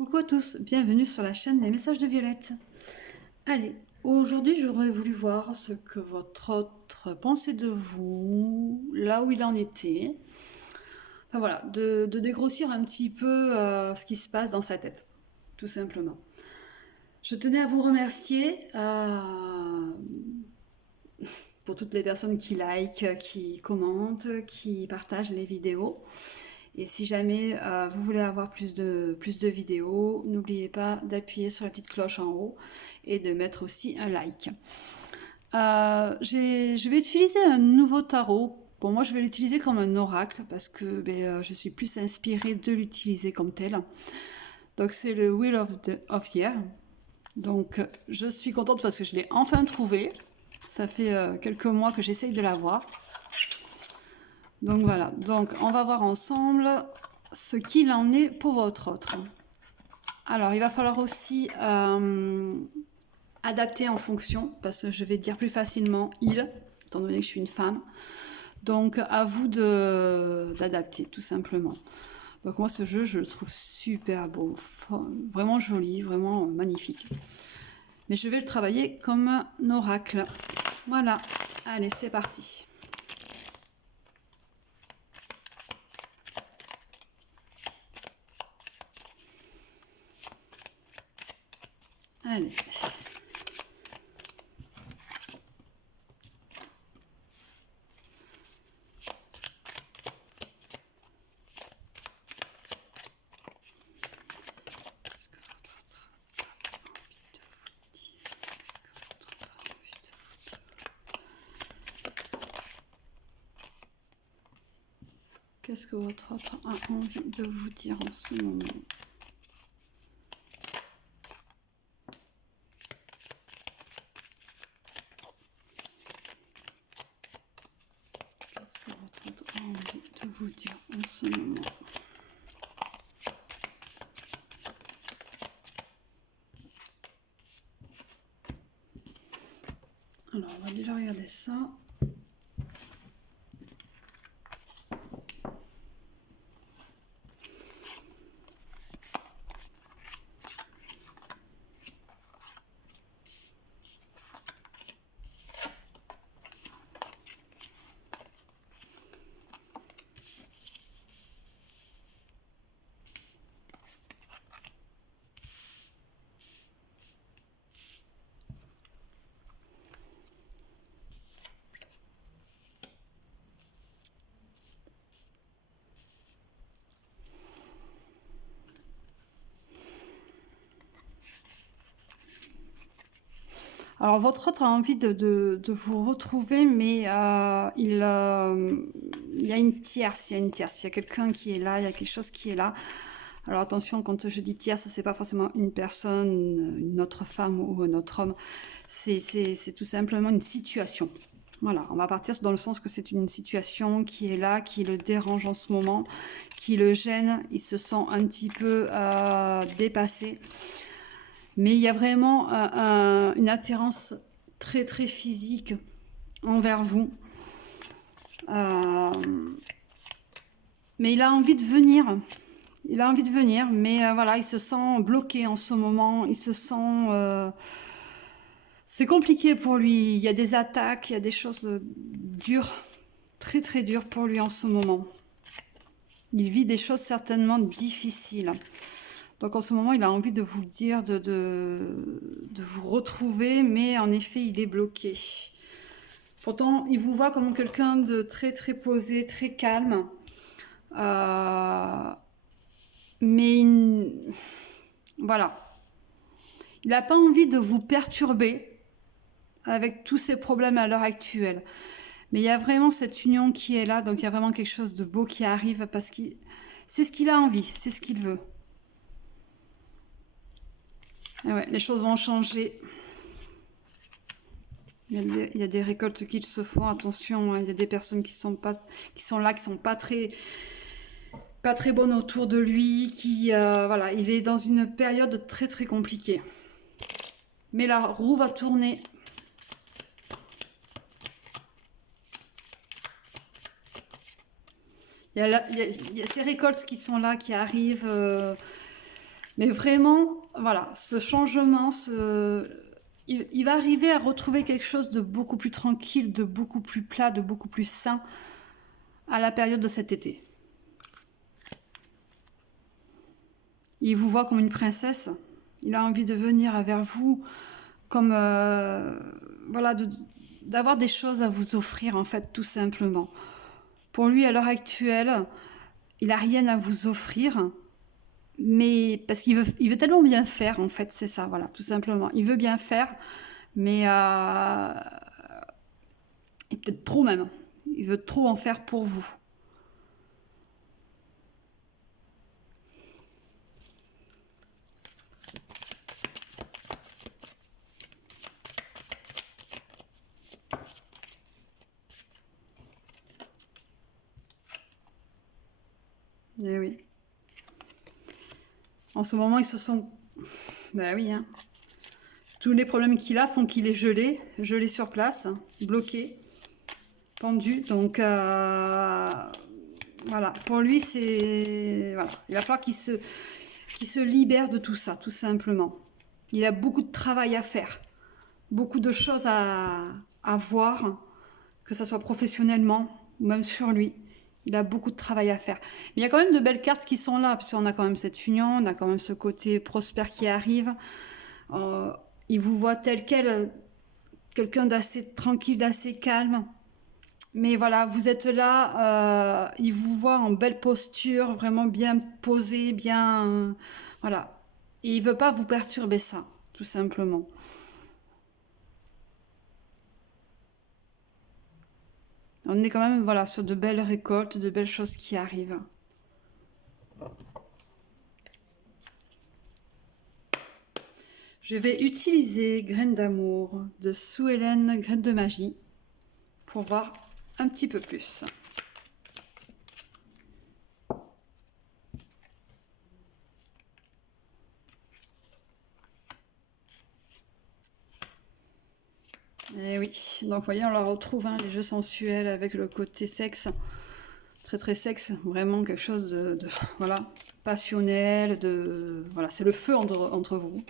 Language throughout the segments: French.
Coucou à tous, bienvenue sur la chaîne Les Messages de Violette. Allez, aujourd'hui j'aurais voulu voir ce que votre autre pensait de vous, là où il en était. Enfin voilà, de dégrossir un petit peu ce qui se passe dans sa tête, tout simplement. Je tenais à vous remercier pour toutes les personnes qui likent, qui commentent, qui partagent les vidéos. Et si jamais vous voulez avoir plus de vidéos, n'oubliez pas d'appuyer sur la petite cloche en haut et de mettre aussi un like. Je vais utiliser un nouveau tarot. Bon, moi je vais l'utiliser comme un oracle parce que je suis plus inspirée de l'utiliser comme tel. Donc c'est le Wheel of Year. Donc je suis contente parce que je l'ai enfin trouvé. Ça fait quelques mois que j'essaye de l'avoir. Donc voilà, donc on va voir ensemble ce qu'il en est pour votre autre. Alors il va falloir aussi adapter en fonction, parce que je vais dire plus facilement il, étant donné que je suis une femme. Donc à vous d'adapter tout simplement. Donc moi ce jeu je le trouve super beau, vraiment joli, vraiment magnifique. Mais je vais le travailler comme un oracle. Voilà, allez c'est parti. Allez. Qu'est-ce que votre autre a envie de vous dire en ce moment? Qu'est-ce que votre autre a envie de vous dire en ce moment? Alors, on va déjà regarder ça. Alors, votre autre a envie de vous retrouver, mais il y a une tierce, il y a quelqu'un qui est là, il y a quelque chose qui est là. Alors attention, quand je dis tierce, c'est pas forcément une personne, une autre femme ou un autre homme, c'est tout simplement une situation. Voilà, on va partir dans le sens que c'est une situation qui est là, qui le dérange en ce moment, qui le gêne, il se sent un petit peu dépassé. Mais il y a vraiment une attirance très très physique envers vous. Mais il a envie de venir. Il a envie de venir, mais voilà, il se sent bloqué en ce moment. Il se sent... c'est compliqué pour lui. Il y a des attaques, il y a des choses dures, très très dures pour lui en ce moment. Il vit des choses certainement difficiles. Donc en ce moment, il a envie de vous dire, de vous retrouver, mais en effet, il est bloqué. Pourtant, il vous voit comme quelqu'un de très très posé, très calme. Mais voilà. Il n'a pas envie de vous perturber avec tous ces problèmes à l'heure actuelle. Mais il y a vraiment cette union qui est là, donc il y a vraiment quelque chose de beau qui arrive parce que c'est ce qu'il a envie, c'est ce qu'il veut. Et ouais, les choses vont changer. Il y a des récoltes qui se font, attention, hein, il y a des personnes qui sont là, qui sont pas très bonnes autour de lui, voilà, il est dans une période très très compliquée. Mais la roue va tourner. Il y a ces récoltes qui sont là, qui arrivent. Mais vraiment, voilà, ce changement, il va arriver à retrouver quelque chose de beaucoup plus tranquille, de beaucoup plus plat, de beaucoup plus sain à la période de cet été. Il vous voit comme une princesse. Il a envie de venir vers vous comme voilà, d'avoir des choses à vous offrir en fait, tout simplement. Pour lui, à l'heure actuelle, il n'a rien à vous offrir, mais parce il veut tellement bien faire en fait, c'est ça, voilà, tout simplement. Il veut bien faire, mais et peut-être trop même. Il veut trop en faire pour vous. Eh oui. En ce moment, ils se sont... Ben oui, hein. Tous les problèmes qu'il a font qu'il est gelé sur place, bloqué, pendu. Donc, voilà. Pour lui, c'est... Voilà. Il va falloir qu'il se libère de tout ça, tout simplement. Il a beaucoup de travail à faire, beaucoup de choses à voir, que ce soit professionnellement ou même sur lui. Il a beaucoup de travail à faire. Mais il y a quand même de belles cartes qui sont là, parce qu'on a quand même cette union, on a quand même ce côté prospère qui arrive. Il vous voit tel quel, quelqu'un d'assez tranquille, d'assez calme. Mais voilà, vous êtes là, il vous voit en belle posture, vraiment bien posé, bien... voilà. Et il veut pas vous perturber ça, tout simplement. On est quand même voilà, sur de belles récoltes, de belles choses qui arrivent. Je vais utiliser Graines d'amour de Sue Ellen, Graines de magie, pour voir un petit peu plus. Et oui, donc vous voyez, on la retrouve, hein, les jeux sensuels avec le côté sexe, très très sexe, vraiment quelque chose de voilà, passionnel, voilà, c'est le feu entre vous.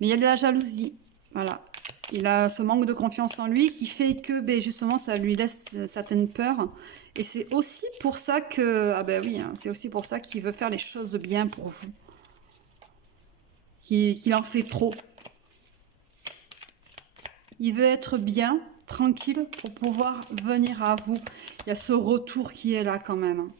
Mais il y a de la jalousie, voilà. Il a ce manque de confiance en lui qui fait que ben, justement ça lui laisse certaines peurs. Et c'est aussi pour ça que, ah ben oui, hein, c'est aussi pour ça qu'il veut faire les choses bien pour vous. Qu'il en fait trop. Il veut être bien, tranquille, pour pouvoir venir à vous. Il y a ce retour qui est là quand même.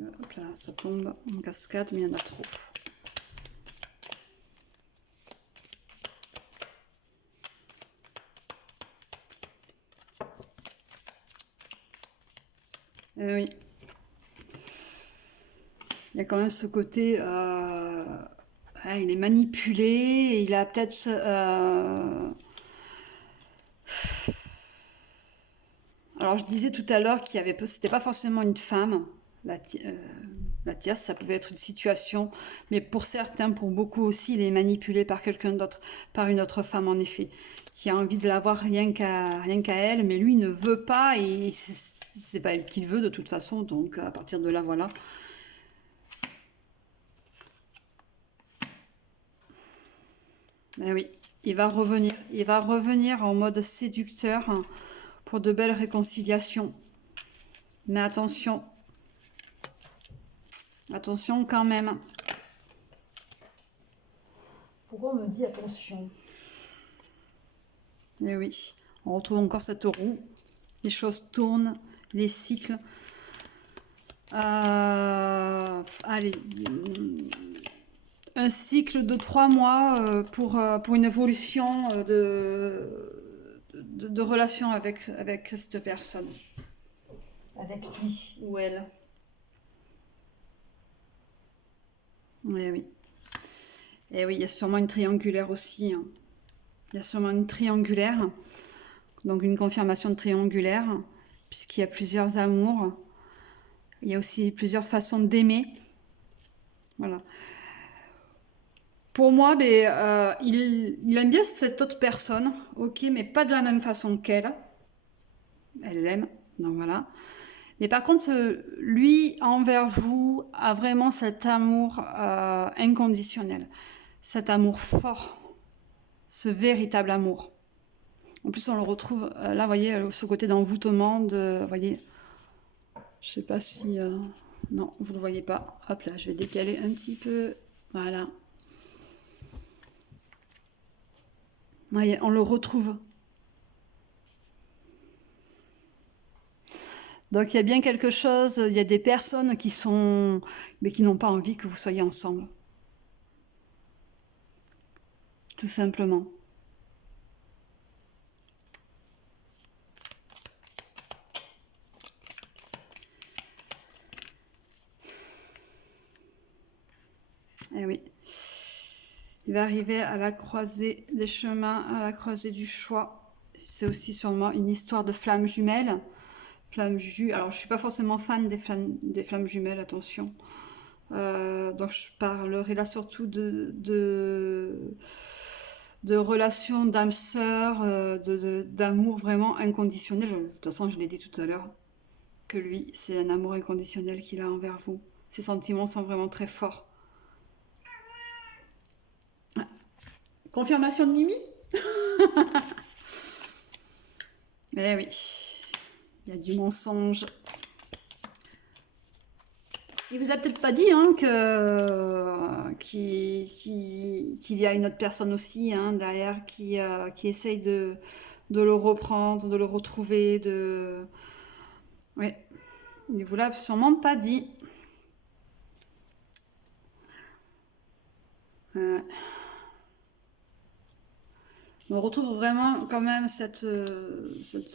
Hop là, ça tombe en cascade, mais il y en a trop. Oui. Il y a quand même ce côté... il est manipulé, il a peut-être... Alors, je disais tout à l'heure qu'il y avait... C'était pas forcément une femme, la tierce, ça pouvait être une situation, mais pour certains, pour beaucoup aussi, il est manipulé par quelqu'un d'autre, par une autre femme en effet, qui a envie de l'avoir rien qu'à elle, mais lui ne veut pas, et c'est pas elle qui le veut de toute façon, donc à partir de là, voilà. Ben oui, il va revenir en mode séducteur pour de belles réconciliations. Mais attention, attention quand même. Pourquoi on me dit attention? Eh oui, on retrouve encore cette roue. Les choses tournent, les cycles. Allez, un cycle de 3 mois pour une évolution de relation avec cette personne. Avec lui ou elle. Eh oui. Et oui, il y a sûrement une triangulaire aussi. Hein. Il y a sûrement une triangulaire. Donc une confirmation de triangulaire, puisqu'il y a plusieurs amours. Il y a aussi plusieurs façons d'aimer. Voilà. Pour moi, ben, il aime bien cette autre personne, ok, mais pas de la même façon qu'elle. Elle l'aime, donc voilà. Mais par contre, lui, envers vous, a vraiment cet amour inconditionnel. Cet amour fort. Ce véritable amour. En plus, on le retrouve, là, vous voyez, ce côté d'envoûtement, vous voyez, je sais pas si... non, vous le voyez pas. Hop là, je vais décaler un petit peu. Voilà. Vous voyez, on le retrouve. Donc, il y a bien quelque chose, il y a des personnes qui sont... mais qui n'ont pas envie que vous soyez ensemble. Tout simplement. Eh oui. Il va arriver à la croisée des chemins, à la croisée du choix. C'est aussi sûrement une histoire de flammes jumelles. Alors, je suis pas forcément fan des flammes jumelles, attention. Donc, je parlerai là surtout de relations d'âme sœur, d'amour vraiment inconditionnel. De toute façon, je l'ai dit tout à l'heure, que lui, c'est un amour inconditionnel qu'il a envers vous. Ses sentiments sont vraiment très forts. Confirmation de Mimi? Eh oui, il y a du mensonge. Il vous a peut-être pas dit hein, qu'il y a une autre personne aussi hein, derrière qui essaye de le reprendre, de le retrouver, Oui, il vous l'a sûrement pas dit. On retrouve vraiment quand même cette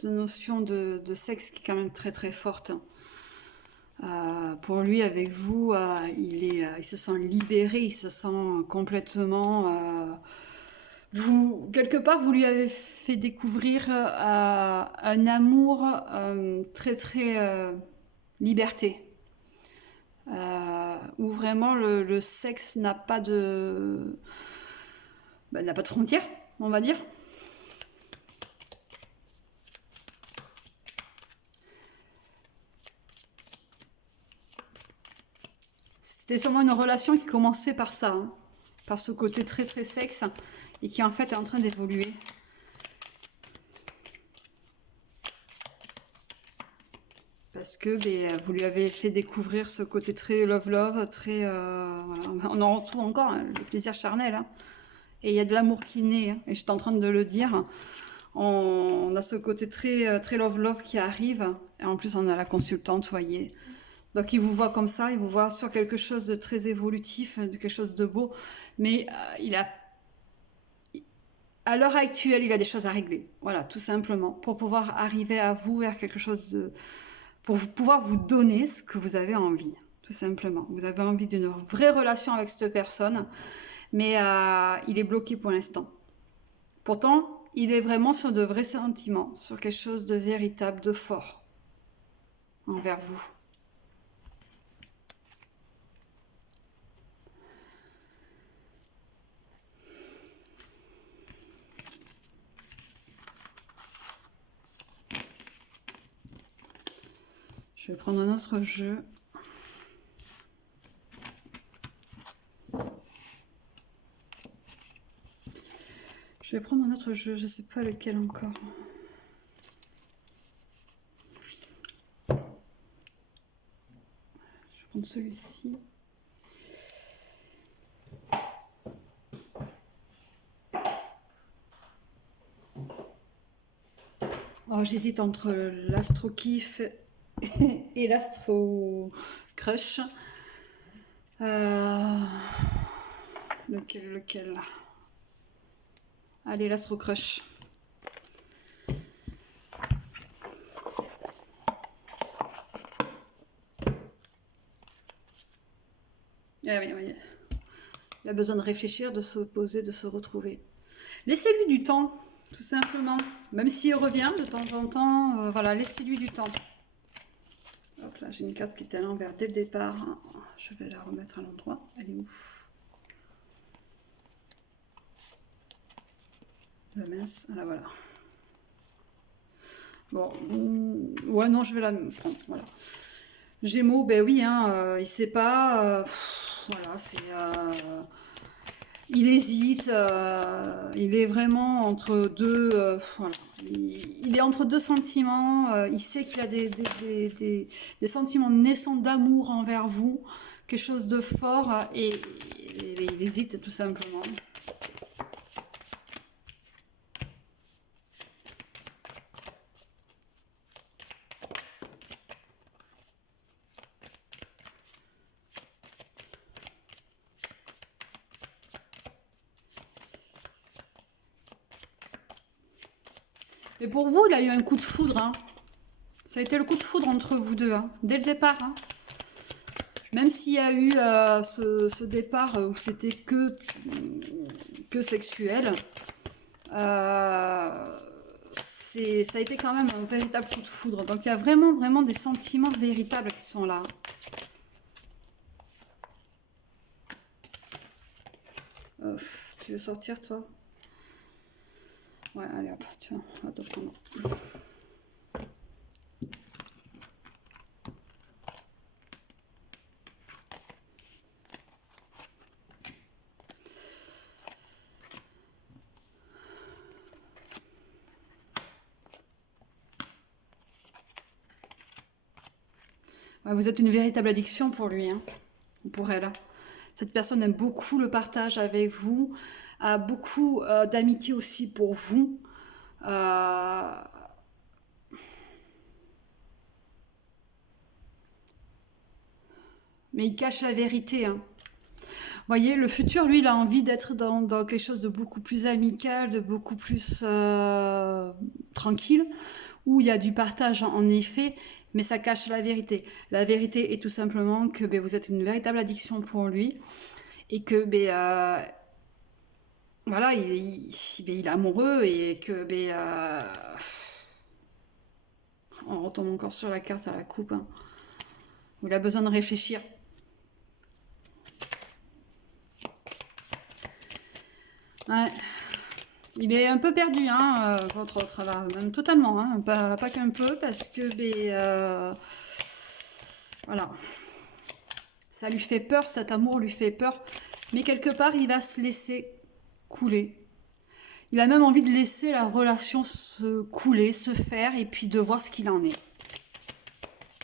notion de sexe qui est quand même très très forte. Pour lui, avec vous, il se sent libéré, il se sent complètement... quelque part, vous lui avez fait découvrir un amour très très liberté. Où vraiment le sexe n'a pas de... n'a pas de frontières, on va dire. C'était sûrement une relation qui commençait par ça, hein, par ce côté très très sexe, et qui en fait est en train d'évoluer. Parce que vous lui avez fait découvrir ce côté très love-love, très... voilà. On en retrouve encore hein, le plaisir charnel. Hein. Et il y a de l'amour qui naît, hein, et j'étais en train de le dire. On a ce côté très, très love-love qui arrive. Et en plus, on a la consultante, vous voyez. Donc, il vous voit comme ça, il vous voit sur quelque chose de très évolutif, de quelque chose de beau. Mais à l'heure actuelle, il a des choses à régler. Voilà, tout simplement. Pour pouvoir arriver à vous vers quelque chose de... Pour pouvoir vous donner ce que vous avez envie. Tout simplement. Vous avez envie d'une vraie relation avec cette personne. Mais il est bloqué pour l'instant. Pourtant, il est vraiment sur de vrais sentiments. Sur quelque chose de véritable, de fort. Envers vous. Je vais prendre un autre jeu. Je vais prendre un autre jeu, je ne sais pas lequel encore. Je vais prendre celui-ci. Oh, j'hésite entre l'Astro Kiff et l'Astro Crush. Lequel Allez, l'Astro Crush. Ah oui, oui. Il a besoin de réfléchir, de se poser, de se retrouver. Laissez-lui du temps, tout simplement. Même s'il revient de temps en temps, voilà, laissez-lui du temps. Hop là, j'ai une carte qui était à l'envers dès le départ. Je vais la remettre à l'endroit. Elle est où? La mince, ah, là voilà. Bon, ouais, non, je vais la prendre, voilà. Gémeaux, ben oui, hein, il sait pas, voilà, c'est... il hésite, il est vraiment entre deux, voilà. Il est entre deux sentiments, il sait qu'il a des sentiments naissants d'amour envers vous, quelque chose de fort, et il hésite tout simplement. Et pour vous, il a eu un coup de foudre, hein. Ça a été le coup de foudre entre vous deux, hein, dès le départ, hein. Même s'il y a eu ce départ où c'était que sexuel, ça a été quand même un véritable coup de foudre. Donc il y a vraiment, vraiment des sentiments véritables qui sont là. Tu veux sortir, toi? Ouais, allez hop, tu vois, on va te prendre. Ouais, vous êtes une véritable addiction pour lui, hein, pour elle. Cette personne aime beaucoup le partage avec vous, a beaucoup d'amitié aussi pour vous. Euh, mais il cache la vérité, hein. Voyez, le futur, lui, il a envie d'être dans quelque chose de beaucoup plus amical, de beaucoup plus tranquille, où il y a du partage en effet, mais ça cache la vérité. La vérité est tout simplement que ben, vous êtes une véritable addiction pour lui, et que ben, voilà, ben, il est amoureux, et que ben, on retombe encore sur la carte à la coupe, hein, où il a besoin de réfléchir. Ouais. Il est un peu perdu, hein, votre autre, là, même totalement, hein, pas qu'un peu, parce que, ben, voilà, ça lui fait peur, cet amour lui fait peur, mais quelque part, il va se laisser couler. Il a même envie de laisser la relation se couler, se faire, et puis de voir ce qu'il en est,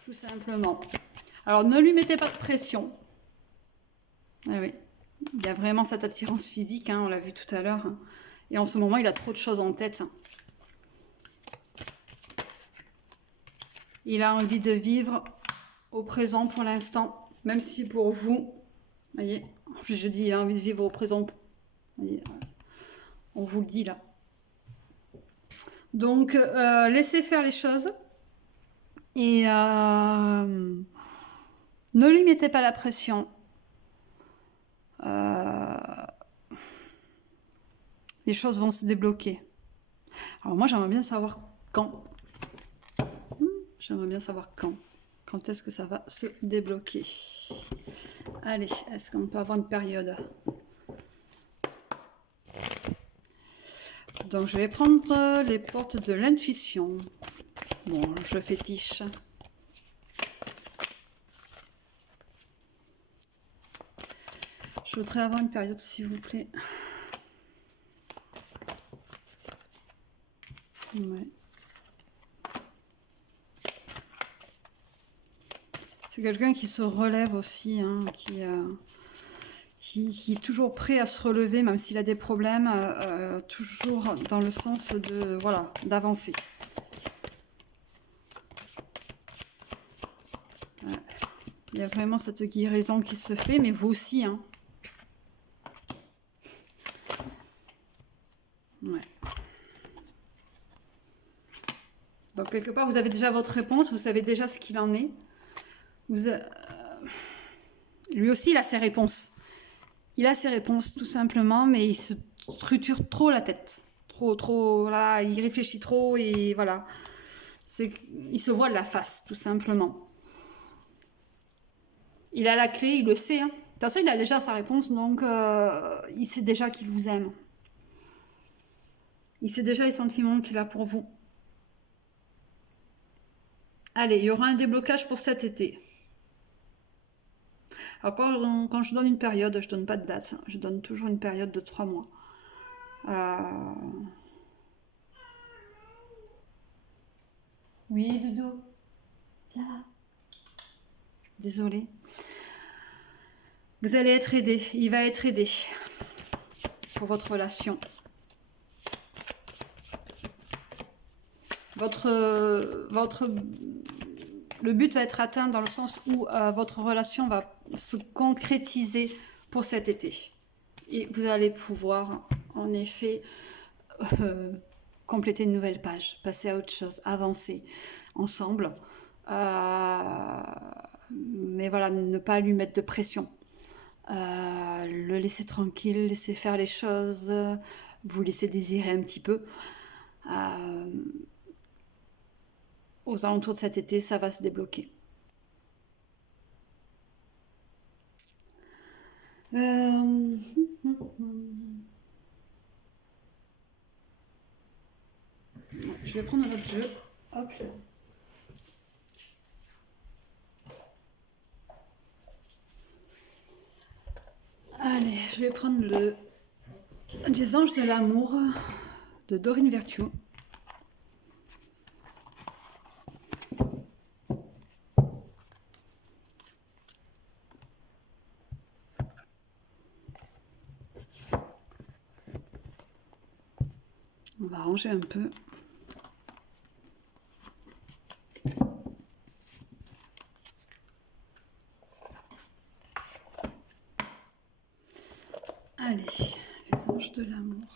tout simplement. Alors, ne lui mettez pas de pression. Ah oui, il y a vraiment cette attirance physique, hein, on l'a vu tout à l'heure, hein. Et en ce moment, il a trop de choses en tête. Il a envie de vivre au présent pour l'instant, même si pour vous, voyez, je dis il a envie de vivre au présent, voyez, on vous le dit là. Donc, laissez faire les choses et ne lui mettez pas la pression. Les choses vont se débloquer. Alors moi, j'aimerais bien savoir quand. J'aimerais bien savoir quand. Quand est-ce que ça va se débloquer? Allez, est-ce qu'on peut avoir une période? Donc je vais prendre les portes de l'intuition. Bon, je fétiche. Je voudrais avoir une période, s'il vous plaît. Ouais. C'est quelqu'un qui se relève aussi, hein, qui est toujours prêt à se relever, même s'il a des problèmes, toujours dans le sens de, voilà, d'avancer. Ouais. Il y a vraiment cette guérison qui se fait, mais vous aussi, hein. Ouais. Donc quelque part, vous avez déjà votre réponse, vous savez déjà ce qu'il en est. Lui aussi, il a ses réponses. Il a ses réponses, tout simplement, mais il se structure trop la tête. Trop, voilà, il réfléchit trop et voilà. Il se voile la face, tout simplement. Il a la clé, il le sait, hein. De toute façon, il a déjà sa réponse, donc il sait déjà qu'il vous aime. Il sait déjà les sentiments qu'il a pour vous. Allez, il y aura un déblocage pour cet été. Alors quand je donne une période, je donne pas de date. Je donne toujours une période de 3 mois. Euh, Oui, Doudou. Viens là. Désolée. Vous allez être aidé. Il va être aidé pour votre relation. Le but va être atteint dans le sens où votre relation va se concrétiser pour cet été. Et vous allez pouvoir, en effet, compléter une nouvelle page, passer à autre chose, avancer ensemble. Mais voilà, ne pas lui mettre de pression. Le laisser tranquille, laisser faire les choses, vous laisser désirer un petit peu. Aux alentours de cet été, ça va se débloquer. Je vais prendre un autre jeu. Hop. Allez, je vais prendre le des anges de l'amour de Dorine Virtue. On va ranger un peu. Allez, les anges de l'amour.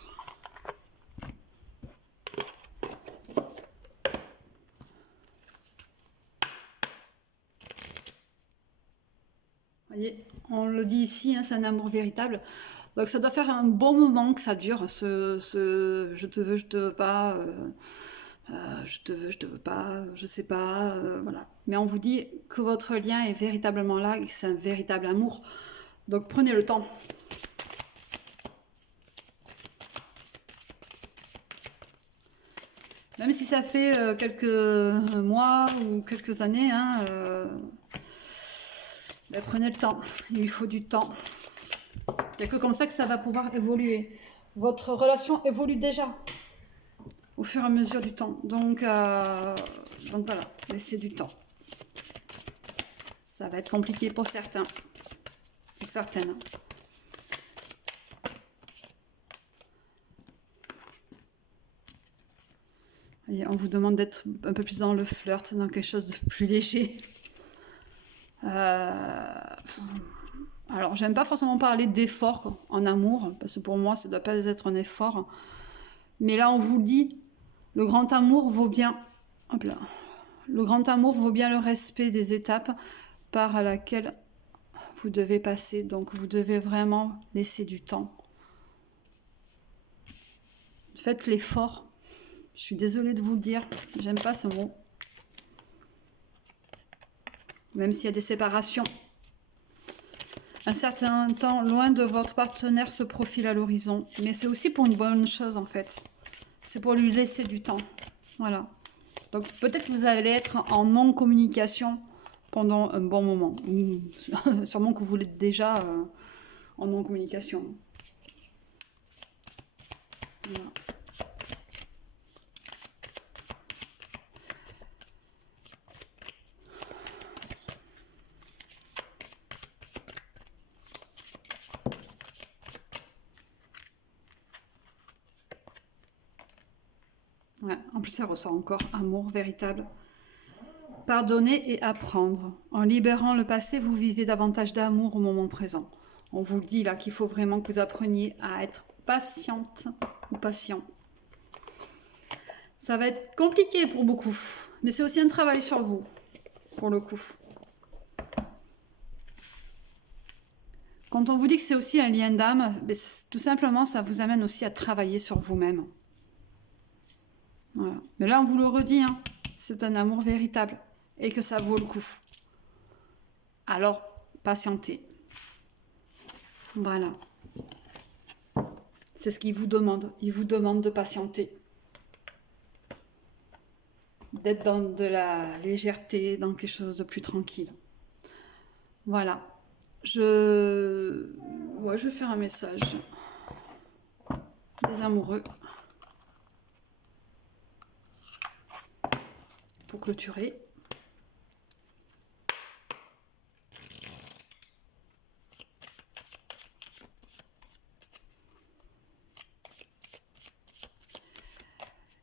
Vous voyez, on le dit ici, hein, c'est un amour véritable. Donc ça doit faire un bon moment que ça dure, je te veux, je te veux pas, je te veux, je te veux pas, je sais pas, voilà. Mais on vous dit que votre lien est véritablement là, et que c'est un véritable amour. Donc prenez le temps. Même si ça fait quelques mois ou quelques années, hein, ben prenez le temps. Il lui faut du temps. Il n'y a que comme ça que ça va pouvoir évoluer. Votre relation évolue déjà au fur et à mesure du temps. Donc voilà, laissez du temps. Ça va être compliqué pour certains. Pour certaines. Et on vous demande d'être un peu plus dans le flirt, dans quelque chose de plus léger. Alors, j'aime pas forcément parler d'effort en amour, parce que pour moi, ça doit pas être un effort. Mais là, on vous dit, le grand amour vaut bien... Hop là. Le grand amour vaut bien le respect des étapes par laquelle vous devez passer. Donc, vous devez vraiment laisser du temps. Faites l'effort. Je suis désolée de vous le dire, j'aime pas ce mot. Même s'il y a des séparations. Un certain temps loin de votre partenaire se profile à l'horizon. Mais c'est aussi pour une bonne chose en fait. C'est pour lui laisser du temps. Voilà. Donc peut-être que vous allez être en non-communication pendant un bon moment. Sûrement que vous l'êtes déjà en non-communication. Voilà. Ouais, en plus, ça ressort encore amour véritable. Pardonner et apprendre. En libérant le passé, vous vivez davantage d'amour au moment présent. On vous dit là qu'il faut vraiment que vous appreniez à être patiente ou patient. Ça va être compliqué pour beaucoup, mais c'est aussi un travail sur vous, pour le coup. Quand on vous dit que c'est aussi un lien d'âme, tout simplement, ça vous amène aussi à travailler sur vous-même. Voilà. Mais là, on vous le redit, hein, c'est un amour véritable et que ça vaut le coup. Alors, patientez. Voilà. C'est ce qu'il vous demande. Il vous demande de patienter. D'être dans de la légèreté, dans quelque chose de plus tranquille. Voilà. Je vais faire un message des amoureux pour clôturer.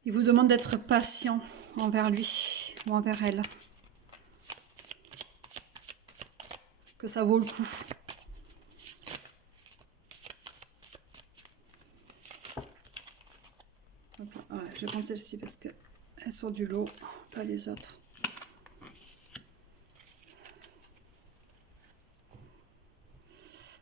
Il vous demande d'être patient envers lui ou envers elle. Que ça vaut le coup. Voilà, je prends celle-ci parce qu'elle sort du lot, pas les autres.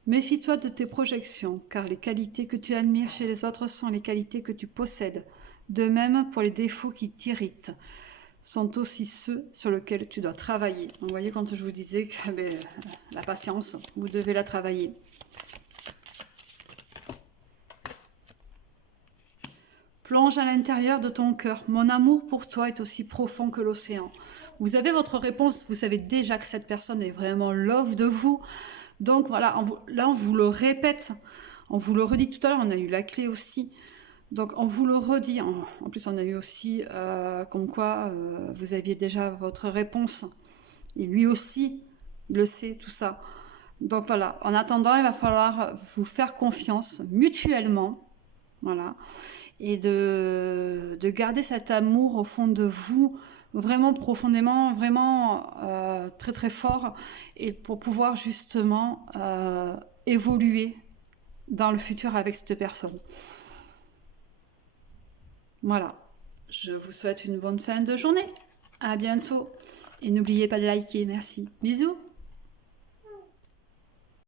Méfie-toi de tes projections, car les qualités que tu admires chez les autres sont les qualités que tu possèdes. De même, pour les défauts qui t'irritent, sont aussi ceux sur lesquels tu dois travailler. Donc, vous voyez, quand je vous disais que la patience, vous devez la travailler. Plonge à l'intérieur de ton cœur. Mon amour pour toi est aussi profond que l'océan. Vous avez votre réponse, vous savez déjà que cette personne est vraiment love de vous. Donc voilà, là on vous le répète, on vous le redit tout à l'heure, on a eu la clé aussi. Donc on vous le redit, en plus on a eu aussi comme quoi vous aviez déjà votre réponse. Et lui aussi, il le sait, tout ça. Donc voilà, en attendant, il va falloir vous faire confiance mutuellement. Voilà. Et de garder cet amour au fond de vous, vraiment profondément, vraiment très très fort, et pour pouvoir justement évoluer dans le futur avec cette personne. Voilà, je vous souhaite une bonne fin de journée. À bientôt et n'oubliez pas de liker, merci. Bisous.